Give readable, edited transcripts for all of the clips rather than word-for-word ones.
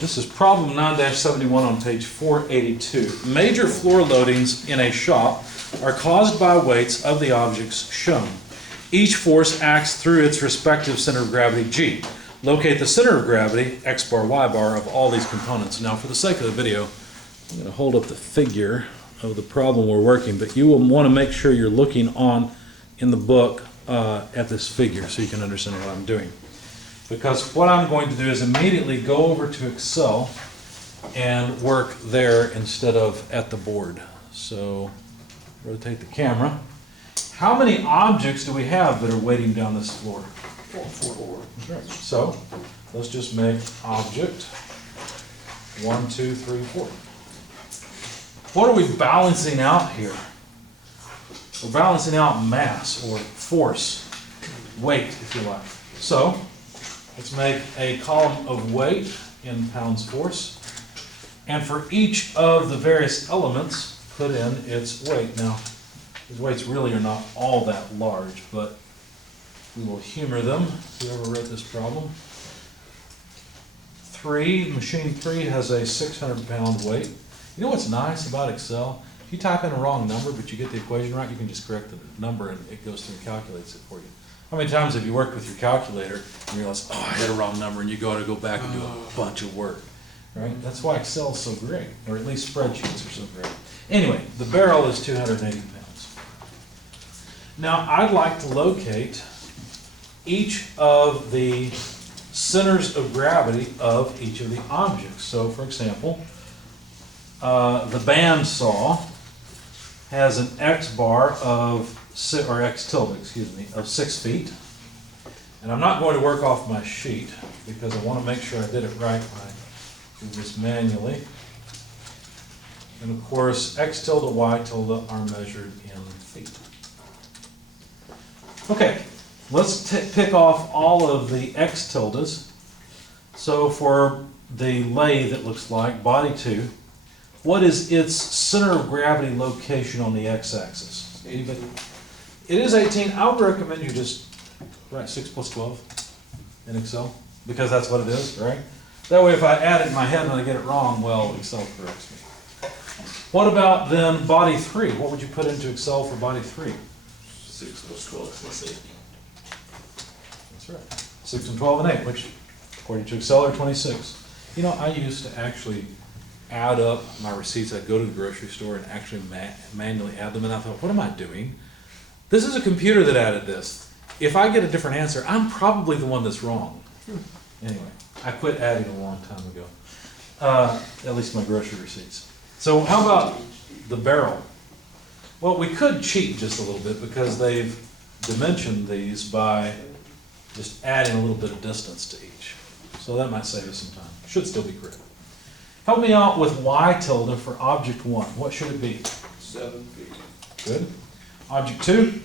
This is problem 9-71 on page 482. Major floor loadings in a shop are caused by weights of the objects shown. Each force acts through its respective center of gravity, G. Locate the center of gravity, X bar, Y bar, of all these components. Now, for the sake of the video, I'm going to hold up the figure of the problem we're working, but you will want to make sure you're looking on in the book at this figure so you can understand what I'm doing. Because what I'm going to do is immediately go over to Excel and work there instead of at the board. So, rotate the camera. How many objects do we have that are weighting down this floor? Four. That's right. So, let's just make object 1, 2, 3, 4. What are we balancing out here? We're balancing out mass or force, weight, if you like. So, let's make a column of weight in pounds force. And for each of the various elements, put in its weight. Now, these weights really are not all that large, but we will humor them, whoever wrote this problem. Machine 3 has a 600-pound weight. You know what's nice about Excel? If you type in a wrong number, but you get the equation right, you can just correct the number and it goes through and calculates it for you. How many times have you worked with your calculator and you realize, oh, I hit a wrong number, and you got to go back and do a bunch of work, right? That's why Excel is so great, or at least spreadsheets are so great. Anyway, the barrel is 280 pounds. Now, I'd like to locate each of the centers of gravity of each of the objects. So, for example, the bandsaw has an X bar of, or X tilde, excuse me, of 6 feet. And I'm not going to work off my sheet because I want to make sure I did it right when I do this manually. And of course, X tilde, Y tilde are measured in feet. Okay, let's pick off all of the X tildes. So for the lathe, it looks like, body 2, what is its center of gravity location on the x-axis? Anybody? It is 18. I would recommend you just write 6 plus 12 in Excel, because that's what it is, right? That way if I add it in my head and I get it wrong, well, Excel corrects me. What about then body 3? What would you put into Excel for body 3? 6 plus 12 plus 8. That's right. 6 and 12 and 8, which according to Excel are 26. You know, I used to actually add up my receipts. I'd go to the grocery store and actually manually add them, and I thought, what am I doing? This is a computer that added this. If I get a different answer, I'm probably the one that's wrong. Anyway, I quit adding a long time ago. At least my grocery receipts. So how about the barrel? Well, we could cheat just a little bit because they've dimensioned these by just adding a little bit of distance to each. So that might save us some time. Should still be correct. Help me out with Y tilde for object 1. What should it be? 7 feet. Good. Object 2?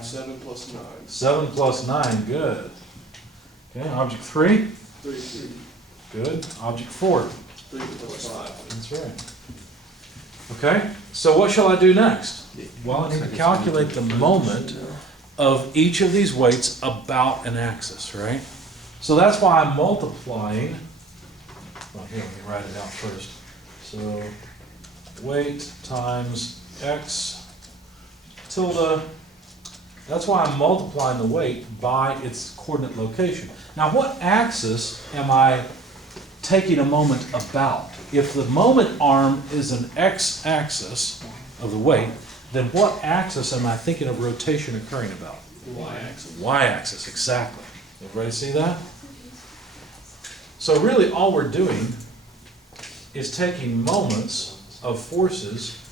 7 plus 9. 7 plus 9. Good. Okay. Object 3? 3 feet. Good. Object 4? 3 plus 5. That's right. Okay. So what shall I do next? Well, I need to calculate the moment of each of these weights about an axis, right? So that's why I'm multiplying. Well, here, let me write it out first. So, weight times x tilde. That's why I'm multiplying the weight by its coordinate location. Now, what axis am I taking a moment about? If the moment arm is an x-axis of the weight, then what axis am I thinking of rotation occurring about? Y-axis. Y-axis, exactly. Everybody see that? So really all we're doing is taking moments of forces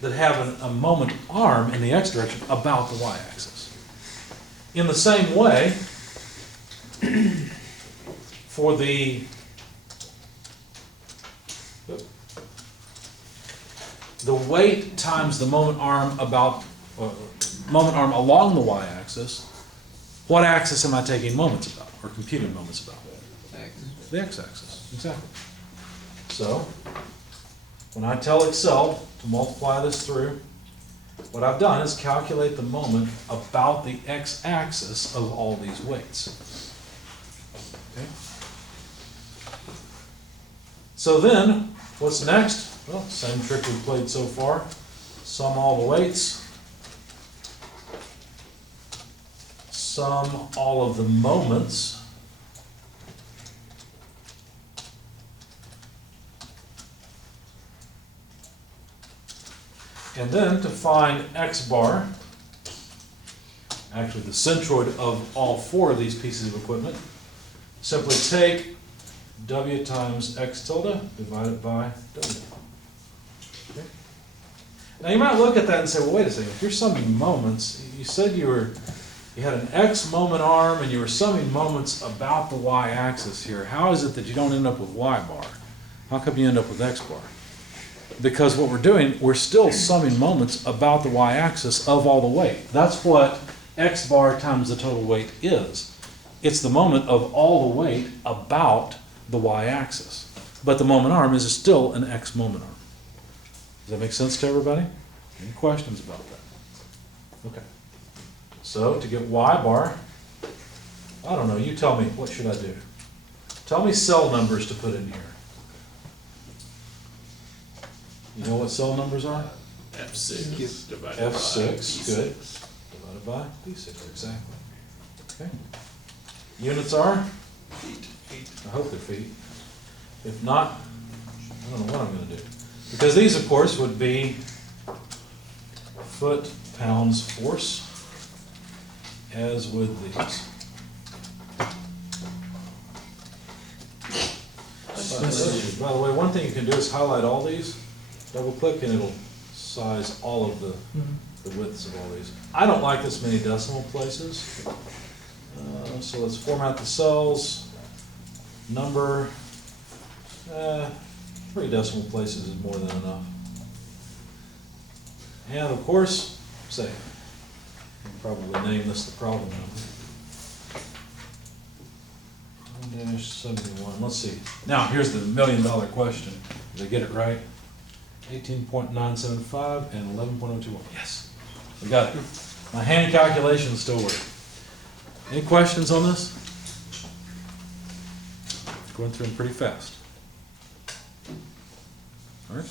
that have a moment arm in the x direction about the y-axis. In the same way, for the weight times the moment arm along the y-axis, what axis am I taking moments about, or computing moments about? The x-axis, exactly. So, when I tell Excel to multiply this through, what I've done is calculate the moment about the x-axis of all these weights. Okay? So then, what's next? Well, same trick we've played so far. Sum all the weights. Sum all of the moments. And then to find x bar, actually the centroid of all four of these pieces of equipment, simply take W times x tilde divided by W. Okay. Now you might look at that and say, well, wait a second, if you're summing moments, you said you had an x moment arm and you were summing moments about the y-axis here. How is it that you don't end up with y bar? How come you end up with x bar? Because what we're doing, we're still summing moments about the y-axis of all the weight. That's what x bar times the total weight is. It's the moment of all the weight about the y-axis. But the moment arm is still an x moment arm. Does that make sense to everybody? Any questions about that? Okay. So to get y bar, I don't know, you tell me, what should I do? Tell me cell numbers to put in here. You know what cell numbers are? F6 divided by F6, D6. good. Divided by D6, exactly. Okay. Units are? Feet. I hope they're feet. If not, I don't know what I'm gonna do. Because these, of course, would be foot pounds force, as would these. By the way, one thing you can do is highlight all these, double click, and it'll size all of the widths of all these. I don't like this many decimal places, so let's format the cells. Number, 3 decimal places is more than enough. And of course, save. I'll probably name this the problem number. 1-71, let's see. Now, here's the $1 million question. Did I get it right? 18.975 and 11.021. Yes, we got it. My hand calculations still work. Any questions on this? Going through them pretty fast. All right.